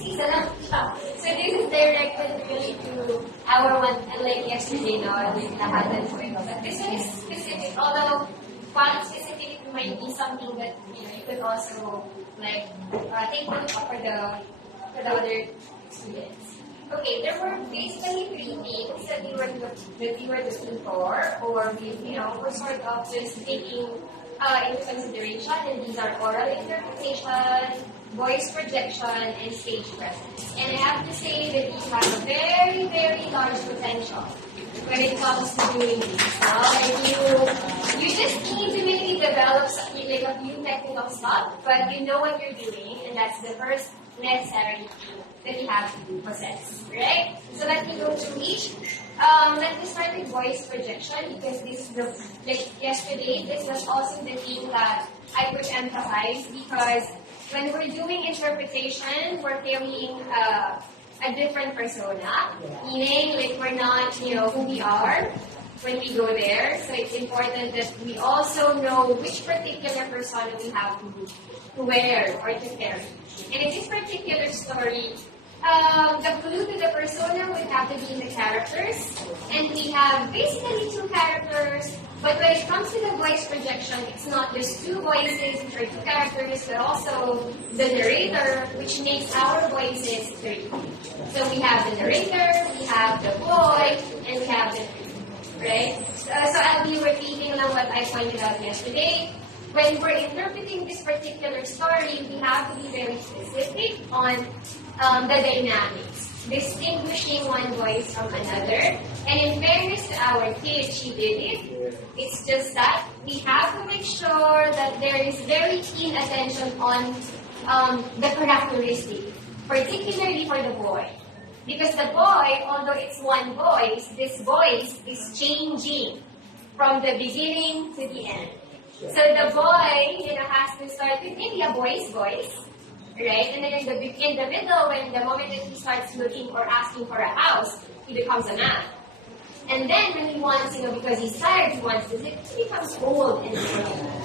isa lang siya. So this is directed really to our one, like yesterday, no, like lahat po ito. But this one is specific, although parang specific, it might be something that, you know, you could also, like, take note of for the other students. Okay, there were basically three things that we were looking for, or we, you know, were sort of just taking into consideration, and these are oral interpretation, voice projection, and stage presence. And I have to say that these have a very, very large potential when it comes to doing these. Like you just need to maybe develop something like a few technical stuff, but you know what you're doing, and that's the first necessary thing that you have to possess, right? So let me go through each. Let me start with voice projection, because this is the, like yesterday, this was also the thing that I would emphasize, because when we're doing interpretation, we're carrying a different persona, meaning like we're not, you know, who we are when we go there. So it's important that we also know which particular persona we have to wear or to carry. And in this particular story, the clue to the persona would have to be in the characters. And we have basically two characters, but when it comes to the voice projection, it's not just two voices, which are two characters, but also the narrator, which makes our voices three. So we have the narrator, we have the boy, and we have the three, right? So I'll be repeating now what I pointed out yesterday. When we're interpreting this particular story, we have to be very specific on the dynamics, distinguishing one voice from another. And in fairness to our kid, she did it. It's just that we have to make sure that there is very keen attention on the characteristic, particularly for the boy. Because the boy, although it's one voice, this voice is changing from the beginning to the end. So the boy, you know, has to start with maybe a boy's voice, right? And then in the middle, when the moment that he starts looking or asking for a house, he becomes a man. And then when he wants, you know, because he's tired, he wants to sleep, he becomes old and old.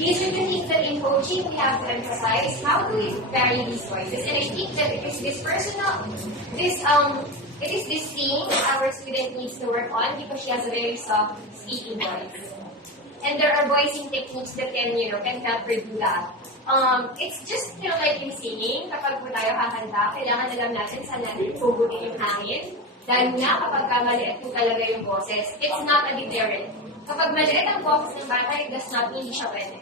These are the things that in coaching we have to emphasize. How do we vary these voices? And I think that it is this personal, it is this thing that our student needs to work on, because she has a very soft speaking voice. And there are voicing techniques that can, you know, can help her do that. It's just, you know, like in singing, kapag po tayo kakanta, kailangan alam natin saan natin pugutin yung hangin. Dahil nga kapag maliit po talaga yung boses, it's not a deterrent. Kapag maliit ang boses ng bata, it does not mean hindi siya pwede.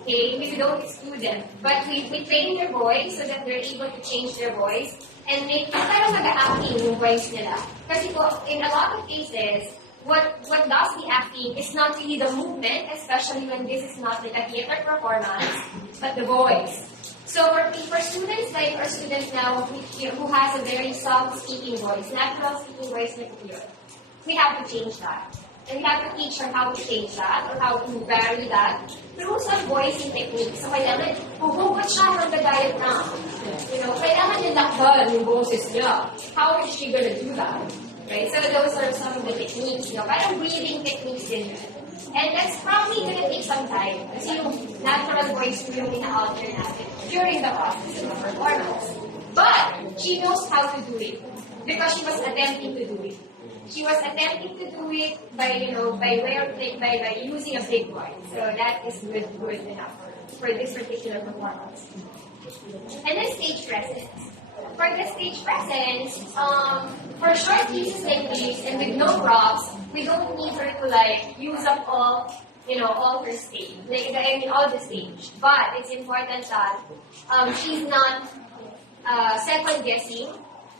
Okay, we don't exclude them. But we train their voice so that they're able to change their voice and make, parang mag-acting yung voice nila. Kasi po, in a lot of cases, what does the acting is not really the movement, especially when this is not like a theater performance, but the voice. So for students like our student now who has a very soft speaking voice, natural speaking voice like here, we have to change that. And we have to teach her how to change that or how to vary that through some voicing techniques. So kailangan, huhugot siya ng the diaphragm. You know, kailangan niya lakban yung boses niya. How is she gonna do that? Right? So those are some of the techniques, you know, parang breathing techniques din. And that's probably gonna take some time. Kasi yung natural voice yung ina-alter natin during the process of the performance. But she knows how to do it because she was attempting to do it. She was attempting to do it by, you know, by using a big voice. So that is good enough for this particular performance. And then stage presence. For the stage presence, for short pieces like this and with no props, we don't need her to like use up all her stage, all the stage. But it's important that she's not second guessing,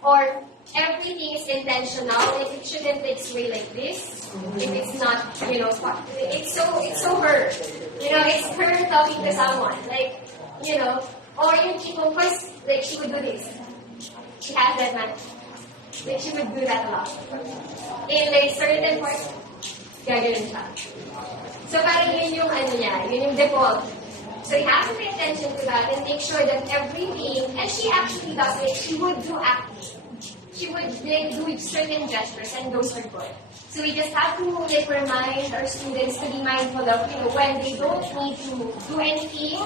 or everything is intentional. Like it shouldn't like sway like this. If it's not, you know, it's so her. You know, it's her talking to someone, like, you know, or yung tipo, first, like she would do this. She has that man. Like she would do that a lot. In like certain parts, gaganon siya. So parang yun yung niya, yun yung default. So you have to pay attention to that and make sure that everything, and she actually does it, she would do acting. She would like do certain gestures, and those are good. So we just have to like remind our students to be mindful of, you know, when they don't need to do anything,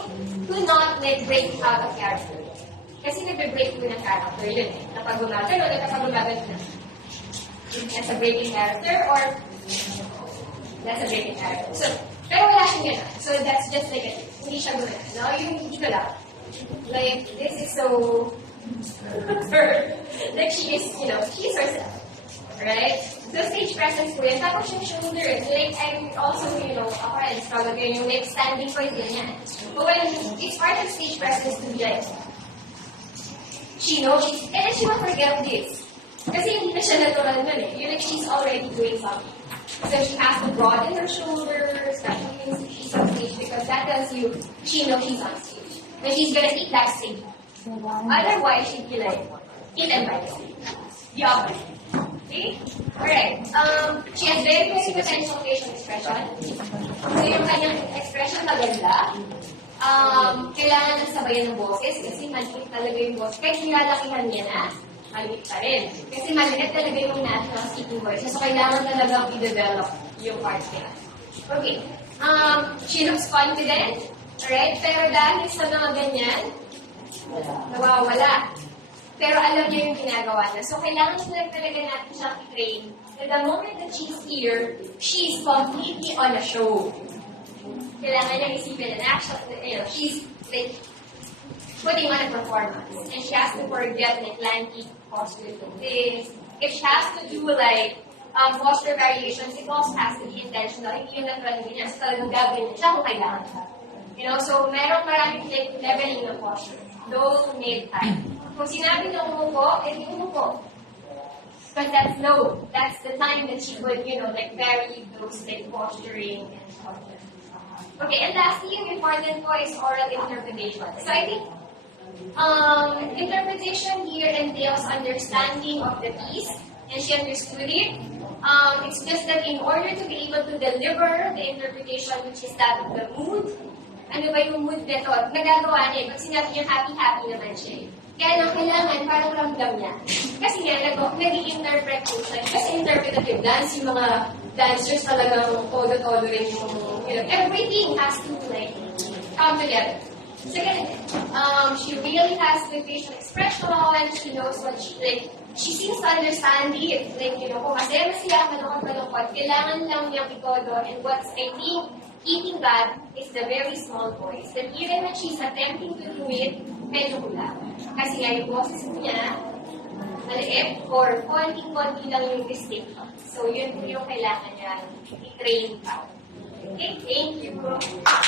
to not like break out of character. Kasi nag-break break mo ng character yun eh. Kapag gumagano, kapag gumagano na. That's a breaking character or that's a breaking character. So, pero wala siyang gano'n. So, that's just like it. Hindi siya gano'n. No? Yung hindi ko lang. Like, this is so her. Like, she is, you know, she is herself. Right? So, stage presence ko yan. Tapos yung shoulder, like, I'm also, you know, ako rin, struggle ko yung like, standing point yan. But when it's part of stage presence to be like, she knows, and then she won't forget this. Kasi hindi na siya natural nun eh. You're like, she's already doing something. So she has to broaden her shoulders, especially when she's on stage, because that tells you she knows she's on stage. And she's gonna take that stage. Otherwise, she'd be like, eaten by the stage. The opposite. Okay? Alright. She has very, very potential facial expression. So yung kanyang expression maganda. Kailangan ng sabayan ng boses kasi maliit talaga yung boses. Kahit nilalakihan niya na, maliit pa rin. Kasi maliit talaga yung national speaking voice. So kailangan talagang i-develop yung part niya. Okay. She looks confident. Alright? Pero dahil sa mga ganyan, nawawala. Pero alam niya yung ginagawa niya. So, kailangan lang talaga natin siyang i-train. And the moment that she's here, she's completely on a show. Kailangan niya isipin an action, you know, she's like putting on a performance. And she has to forget like lanky postures like this. If she has to do like posture variations, it also has to be intentional. Hindi yung natural niya. So, talagang gagawin niya siya kung kailangan siya. You know, so meron maraming like leveling ng posture. Those who need time. Kung sinabi na umupo, edi umupo. But that's no. That's the time that she would, you know, like vary those like posturing and stuff. Okay, and lastly, yung important po is oral interpretation. So I think interpretation here entails understanding of the piece, and she understood it. It's just that in order to be able to deliver the interpretation, which is that of the mood, ano ba yung mood nito? Nagagawa niya. Pag sinabi niya happy-happy naman siya. Kaya lang kailangan parang ramdam niya. Kasi nga, nag-interpret po siya. Kasi interpretative dance, yung mga dancers talagang todo-todo rin yung, you know, everything has to like come together. Second, she really has the facial expression, she knows what she, like, she seems to understand it. Like, you know, kung masaya-masaya, malungkot-malungkot, kailangan lang niyang itodo. And what's, I think, keeping that is the very small voice. That even when she's attempting to do it, medyo kulang. Kasi nga yung boses niya, maliit, or konting-konti lang yung distinction. So, yun po yung kailangan niya i-train out. Okay, thank you.